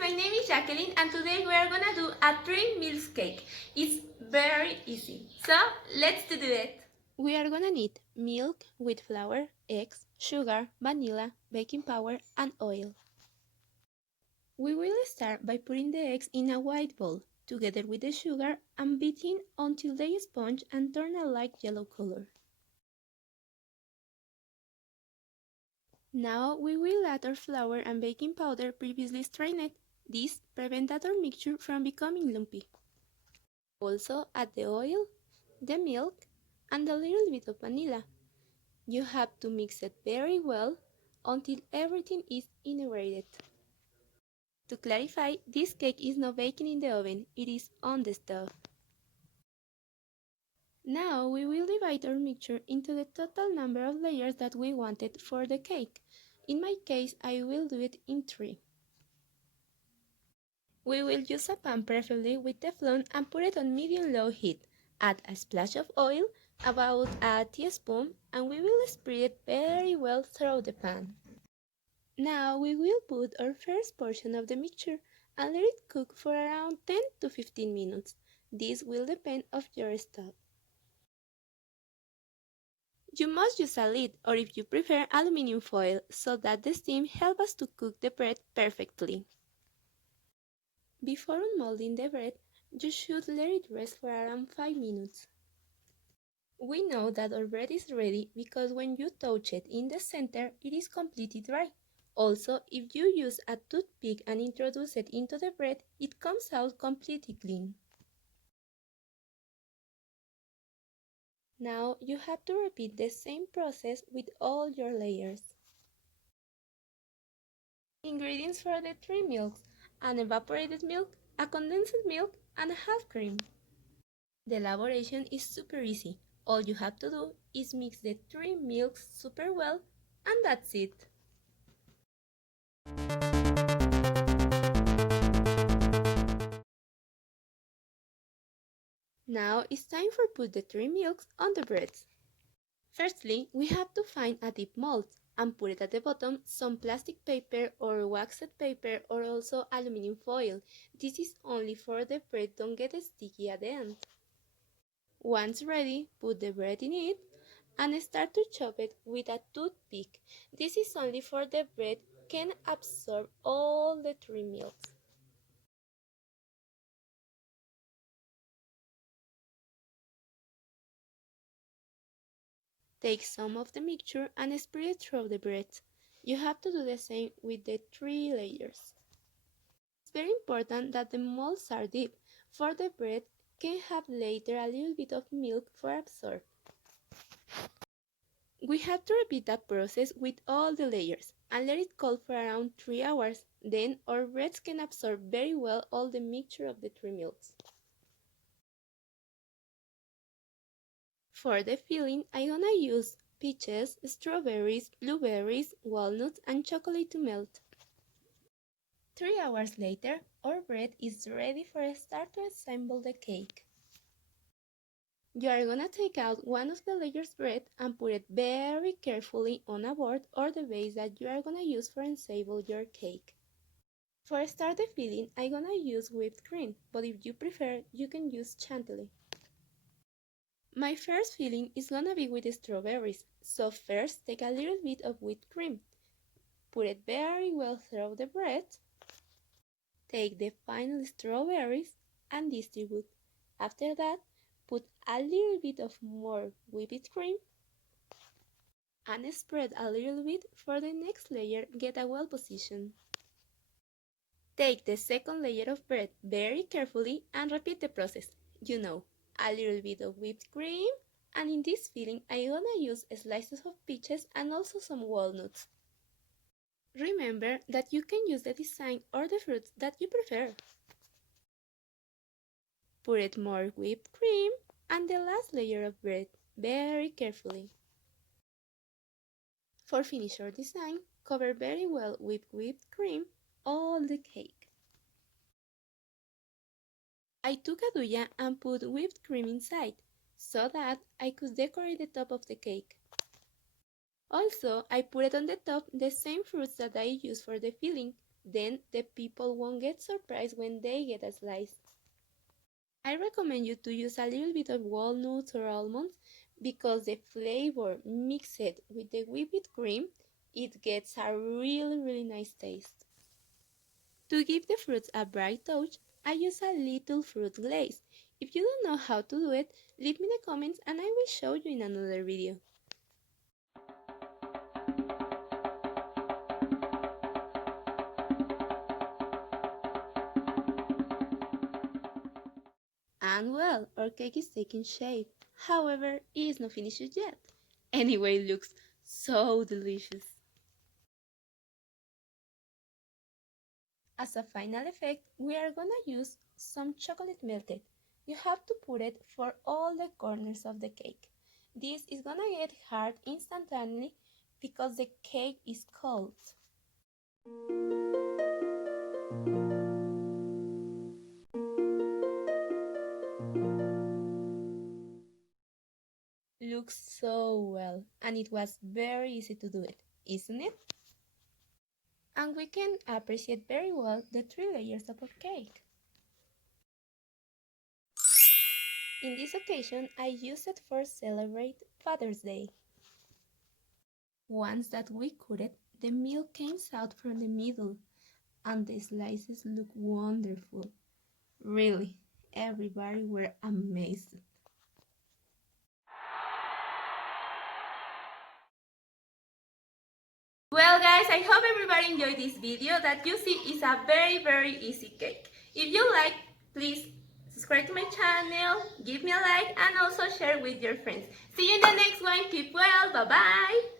my name is Jacqueline and today we are gonna do a 3 meals cake. It's very easy, so let's do it. We are gonna need milk with flour, eggs, sugar, vanilla, baking powder, and oil. We will start by putting the eggs in a white bowl, together with the sugar, and beating until they sponge and turn a light yellow color. Now we will add our flour and baking powder previously strained. This prevents our mixture from becoming lumpy. Also add the oil, the milk, and a little bit of vanilla. You have to mix it very well until everything is integrated. To clarify, this cake is not baking in the oven, it is on the stove. Now we will divide our mixture into the total number of layers that we wanted for the cake. In my case, I will do it in 3. We will use a pan preferably with Teflon and put it on medium-low heat. Add a splash of oil, about a teaspoon, and we will spread it very well through the pan. Now we will put our first portion of the mixture and let it cook for around 10 to 15 minutes. This will depend on your stove. You must use a lid, or if you prefer, aluminum foil, so that the steam helps us to cook the bread perfectly. Before unmolding the bread, you should let it rest for around 5 minutes. We know that our bread is ready because when you touch it in the center, it is completely dry. Also, if you use a toothpick and introduce it into the bread, it comes out completely clean. Now you have to repeat the same process with all your layers. Ingredients for the 3 milks: an evaporated milk, a condensed milk, and a half cream. The elaboration is super easy. All you have to do is mix the 3 milks super well, and that's it. Now it's time for put the 3 milks on the breads. Firstly, we have to find a deep mold and put it at the bottom some plastic paper or waxed paper or also aluminum foil. This is only for the bread don't get sticky at the end. Once ready, put the bread in it and start to chop it with a toothpick. This is only for the bread can absorb all the 3 milks. Take some of the mixture and spread it through the bread. You have to do the same with the 3 layers. It's very important that the molds are deep, for the bread can have later a little bit of milk for absorb. We have to repeat that process with all the layers and let it cool for around 3 hours. Then our breads can absorb very well all the mixture of the 3 milks. For the filling, I'm gonna use peaches, strawberries, blueberries, walnuts, and chocolate to melt. 3 hours later, our bread is ready for a start to assemble the cake. You are gonna take out one of the layers bread and put it very carefully on a board or the base that you are gonna use for ensemble your cake. For start the filling, I'm gonna use whipped cream, but if you prefer, you can use chantilly. My first filling is gonna be with strawberries, so first take a little bit of whipped cream. Put it very well through the bread. Take the final strawberries and distribute. After that, put a little bit of more whipped cream and spread a little bit for the next layer get a well position. Take the second layer of bread very carefully and repeat the process. You know, a little bit of whipped cream, and in this filling I'm gonna use slices of peaches and also some walnuts. Remember that you can use the design or the fruits that you prefer. Put it more whipped cream and the last layer of bread very carefully. For finish your design, cover very well with whipped cream all the cake. I took a duya and put whipped cream inside, so that I could decorate the top of the cake. Also, I put it on the top the same fruits that I used for the filling, Then the people won't get surprised when they get a slice. I recommend you to use a little bit of walnuts or almonds because the flavor mixed with the whipped cream, it gets a really nice taste. To give the fruits a bright touch, I use a little fruit glaze. If you don't know how to do it, leave me in the comments and I will show you in another video. And well, our cake is taking shape. However, it is not finished yet. Anyway, it looks so delicious. As a final effect, we are gonna use some chocolate melted. You have to put it for all the corners of the cake. This is gonna get hard instantaneously because the cake is cold. Looks so well, and it was very easy to do it, isn't it? And we can appreciate very well the 3 layers of our cake. In this occasion, I used it for celebrate Father's Day. Once that we cut it, the milk came out from the middle, and the slices look wonderful. Really, everybody were amazed. Well guys, I hope everybody enjoyed this video. That you see is a very easy cake. If you like, please subscribe to my channel, give me a like, and also share with your friends. See you in the next one. Keep well. Bye bye.